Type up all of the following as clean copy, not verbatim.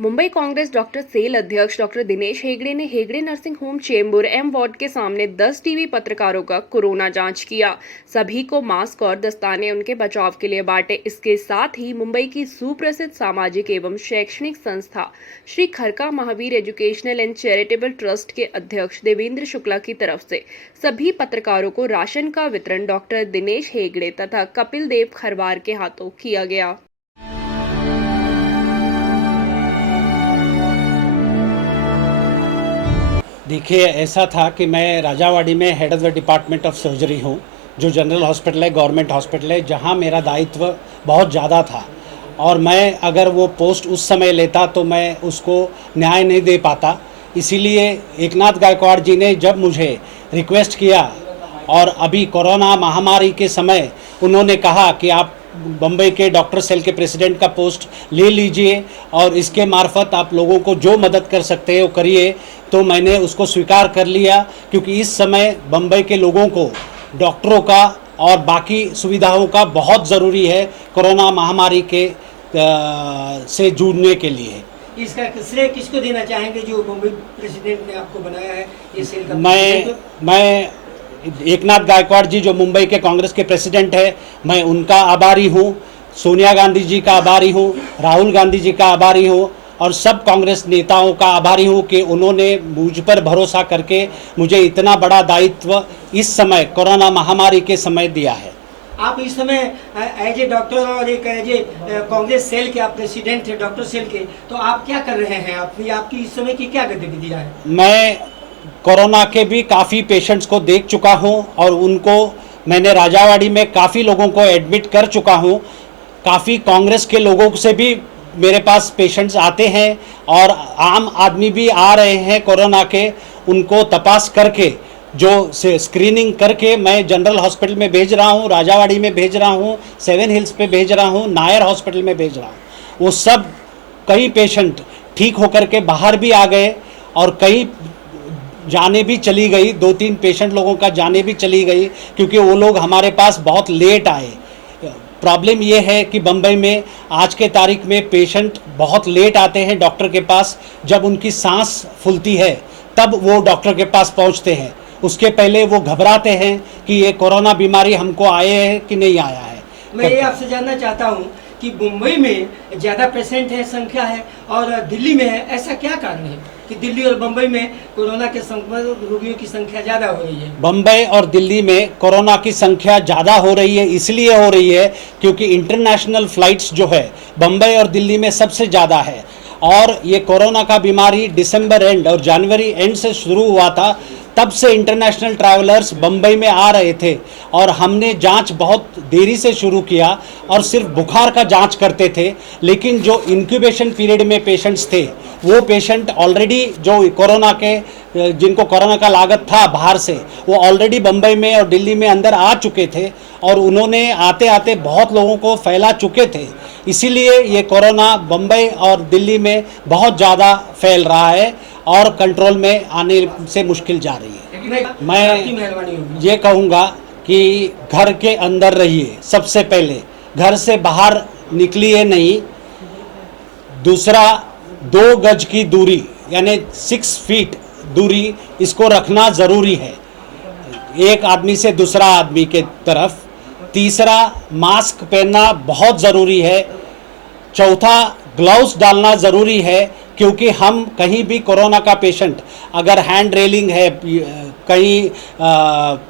Mumbai Congress doctor cell अध्यक्ष doctor Dinesh Hegde ने Hegde nursing home Chembur M ward के सामने 10 टीवी पत्रकारों का कोरोना जांच किया। सभी को मास्क और दस्ताने उनके बचाव के लिए बांटे। इसके साथ ही मुंबई की सुप्रसिद्ध सामाजिक एवं शैक्षणिक संस्था Shri Kharka Mahavir educational and charitable trust के अध्यक्ष देवेंद्र शुक्ला की तरफ से सभी पत्रकारों को राशन का वितरण डॉक्टर दिनेश हेगड़े तथा कपिल देव खरवार के हाथों किया गया। देखिए, ऐसा था कि मैं राजावाड़ी में head of the department of surgery हूँ, जो जनरल हॉस्पिटल है, गवर्नमेंट हॉस्पिटल है, जहाँ मेरा दायित्व बहुत ज़्यादा था और मैं अगर वो पोस्ट उस समय लेता तो मैं उसको न्याय नहीं दे पाता। इसीलिए एकनाथ गायकवाड़ जी ने जब मुझे रिक्वेस्ट किया और अभी कोरोना महामारी के समय उन्होंने कहा कि आप बम्बई के डॉक्टर सेल के प्रेसिडेंट का पोस्ट ले लीजिए और इसके मार्फत आप लोगों को जो मदद कर सकते हैं वो करिए, तो मैंने उसको स्वीकार कर लिया। क्योंकि इस समय बम्बई के लोगों को डॉक्टरों का और बाकी सुविधाओं का बहुत ज़रूरी है कोरोना महामारी के से जूझने के लिए। इसका श्रेय किसको देना चाहेंगे जो मुंबई प्रेसिडेंट ने आपको बनाया है ये सेल का? मैं एकनाथ गायकवाड़ जी जो मुंबई के कांग्रेस के प्रेसिडेंट है, मैं उनका आभारी हूँ। सोनिया गांधी जी का आभारी हूँ, राहुल गांधी जी का आभारी हूँ और सब कांग्रेस नेताओं का आभारी हूँ कि उन्होंने मुझ पर भरोसा करके मुझे इतना बड़ा दायित्व इस समय कोरोना महामारी के समय दिया है। आप इस समय एज ए डॉक्टर और एक एज ए कांग्रेस सेल के आप प्रेसिडेंट है डॉक्टर सेल के, तो आप क्या कर रहे हैं? आपकी इस समय की क्या गतिविधियाँ है? मैं कोरोना के भी काफ़ी पेशेंट्स को देख चुका हूं और उनको मैंने राजावाड़ी में काफ़ी लोगों को एडमिट कर चुका हूं। काफ़ी कांग्रेस के लोगों से भी मेरे पास पेशेंट्स आते हैं और आम आदमी भी आ रहे हैं कोरोना के, उनको तपास करके जो से स्क्रीनिंग करके मैं जनरल हॉस्पिटल में भेज रहा हूं, राजावाड़ी में भेज रहा हूं, सेवन हिल्स पे भेज रहा हूं, नायर हॉस्पिटल में भेज रहा हूं। वो सब कई पेशेंट ठीक होकर के बाहर भी आ गए और कई जाने भी चली गई, 2-3 पेशेंट लोगों का जाने भी चली गई क्योंकि वो लोग हमारे पास बहुत लेट आए। प्रॉब्लम ये है कि बम्बई में आज के तारीख में पेशेंट बहुत लेट आते हैं डॉक्टर के पास। जब उनकी सांस फूलती है तब वो डॉक्टर के पास पहुंचते हैं, उसके पहले वो घबराते हैं कि ये कोरोना बीमारी हमको आए है कि नहीं आया है। मैं ये आपसे जानना चाहता हूँ कि मुंबई में ज़्यादा पेशेंट है, संख्या है और दिल्ली में है, ऐसा क्या कारण है कि दिल्ली और बम्बई में कोरोना के संक्रमित रोगियों की संख्या ज़्यादा हो रही है? बम्बई और दिल्ली में कोरोना की संख्या ज़्यादा हो रही है, इसलिए हो रही है क्योंकि इंटरनेशनल फ़्लाइट्स जो है बम्बई और दिल्ली में सबसे ज़्यादा है। और ये कोरोना का बीमारी दिसंबर एंड और जनवरी एंड से शुरू हुआ था, तब से इंटरनेशनल ट्रैवलर्स बम्बई में आ रहे थे और हमने जांच बहुत देरी से शुरू किया और सिर्फ बुखार का जांच करते थे। लेकिन जो इंक्यूबेशन पीरियड में पेशेंट्स थे वो पेशेंट ऑलरेडी जो कोरोना के जिनको कोरोना का लागत था बाहर से, वो ऑलरेडी बम्बई में और दिल्ली में अंदर आ चुके थे और उन्होंने आते आते बहुत लोगों को फैला चुके थे। इसीलिए ये कोरोना बम्बई और दिल्ली में बहुत ज़्यादा फैल रहा है और कंट्रोल में आने से मुश्किल जा रही है। मैं ये कहूँगा कि घर के अंदर रहिए, सबसे पहले घर से बाहर निकलिए नहीं। दूसरा, 2 गज की दूरी यानी 6 फीट दूरी इसको रखना ज़रूरी है, एक आदमी से दूसरा आदमी के तरफ। तीसरा, मास्क पहनना बहुत ज़रूरी है। चौथा, ग्लव्स डालना ज़रूरी है क्योंकि हम कहीं भी कोरोना का पेशेंट अगर हैंड रेलिंग है, कहीं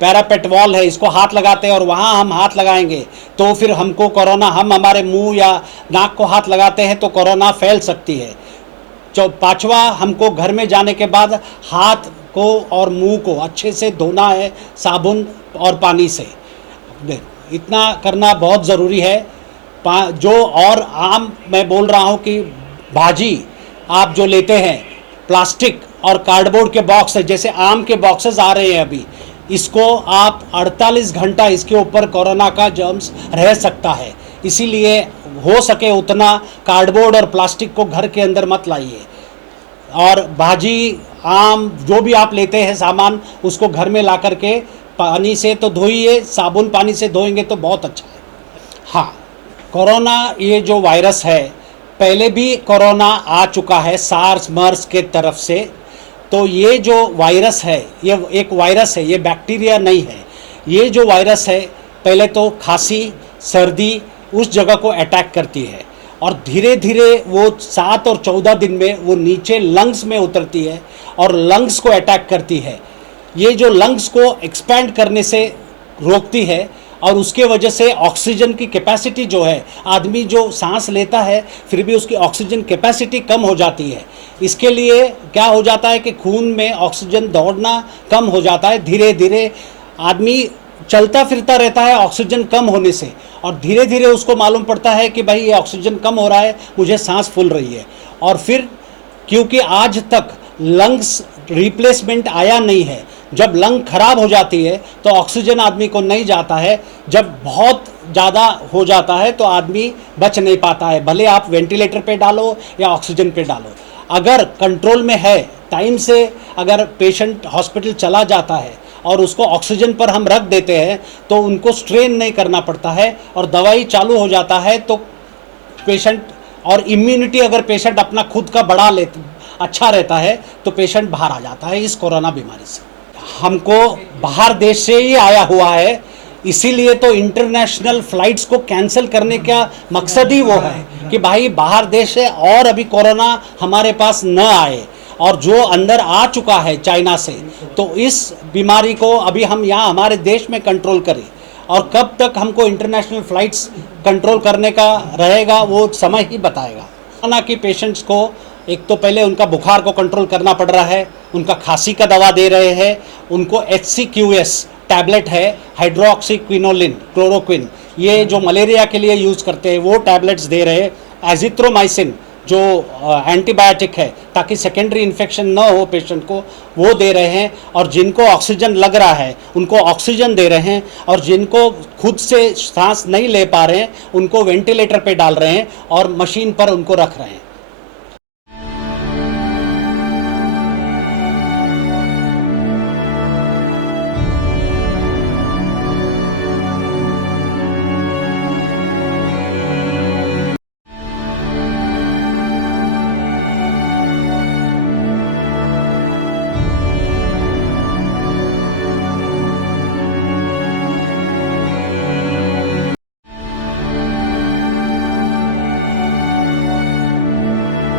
पैरापेट वॉल है, इसको हाथ लगाते हैं और वहाँ हम हाथ लगाएंगे तो फिर हमको कोरोना, हम हमारे मुंह या नाक को हाथ लगाते हैं तो कोरोना फैल सकती है। पांचवा, हमको घर में जाने के बाद हाथ को और मुंह को अच्छे से धोना है साबुन और पानी से। इतना करना बहुत ज़रूरी है। जो और आम मैं बोल रहा हूँ कि भाजी आप जो लेते हैं, प्लास्टिक और कार्डबोर्ड के बॉक्स है, जैसे आम के बॉक्सेस आ रहे हैं अभी, इसको आप 48 घंटा इसके ऊपर कोरोना का जर्म्स रह सकता है। इसीलिए हो सके उतना कार्डबोर्ड और प्लास्टिक को घर के अंदर मत लाइए। और भाजी, आम जो भी आप लेते हैं सामान, उसको घर में ला करके पानी से तो धोइए, साबुन पानी से धोएंगे तो बहुत अच्छा है। हाँ, कोरोना ये जो वायरस है पहले भी कोरोना आ चुका है सार्स मर्स के तरफ से। तो ये जो वायरस है ये एक वायरस है, ये बैक्टीरिया नहीं है। ये जो वायरस है पहले तो खांसी सर्दी उस जगह को अटैक करती है और धीरे धीरे वो 7 और 14 दिन में वो नीचे लंग्स में उतरती है और लंग्स को अटैक करती है। ये जो लंग्स को एक्सपैंड करने से रोकती है और उसके वजह से ऑक्सीजन की कैपेसिटी जो है, आदमी जो सांस लेता है फिर भी उसकी ऑक्सीजन कैपेसिटी कम हो जाती है। इसके लिए क्या हो जाता है कि खून में ऑक्सीजन दौड़ना कम हो जाता है। धीरे धीरे आदमी चलता फिरता रहता है ऑक्सीजन कम होने से और धीरे धीरे उसको मालूम पड़ता है कि भाई ये ऑक्सीजन कम हो रहा है, मुझे सांस फूल रही है। और फिर क्योंकि आज तक लंग्स रिप्लेसमेंट आया नहीं है, जब लंग खराब हो जाती है तो ऑक्सीजन आदमी को नहीं जाता है। जब बहुत ज़्यादा हो जाता है तो आदमी बच नहीं पाता है, भले आप वेंटिलेटर पे डालो या ऑक्सीजन पे डालो। अगर कंट्रोल में है, टाइम से अगर पेशेंट हॉस्पिटल चला जाता है और उसको ऑक्सीजन पर हम रख देते हैं तो उनको स्ट्रेन नहीं करना पड़ता है और दवाई चालू हो जाता है तो पेशेंट और इम्यूनिटी अगर पेशेंट अपना खुद का बढ़ा ले अच्छा रहता है तो पेशेंट बाहर आ जाता है इस कोरोना बीमारी से। हमको बाहर देश से ही आया हुआ है, इसीलिए तो इंटरनेशनल फ्लाइट्स को कैंसिल करने का मकसद ही वो है कि भाई बाहर देश से और अभी कोरोना हमारे पास न आए। और जो अंदर आ चुका है चाइना से, तो इस बीमारी को अभी हम यहाँ हमारे देश में कंट्रोल करें। और कब तक हमको इंटरनेशनल फ्लाइट्स कंट्रोल करने का रहेगा वो समय ही बताएगा। कोरोना के पेशेंट्स को एक तो पहले उनका बुखार को कंट्रोल करना पड़ रहा है, उनका खांसी का दवा दे रहे हैं, उनको HCQS टैबलेट है, हाइड्रोक्सीक्विनोलिन क्लोरोक्विन, ये जो मलेरिया के लिए यूज़ करते हैं वो टैबलेट्स दे रहे हैं। एजिथ्रोमाइसिन जो एंटीबायोटिक है ताकि सेकेंडरी इन्फेक्शन न हो पेशेंट को, वो दे रहे हैं। और जिनको ऑक्सीजन लग रहा है उनको ऑक्सीजन दे रहे हैं और जिनको खुद से सांस नहीं ले पा रहे हैं उनको वेंटिलेटर पे डाल रहे हैं और मशीन पर उनको रख रहे हैं।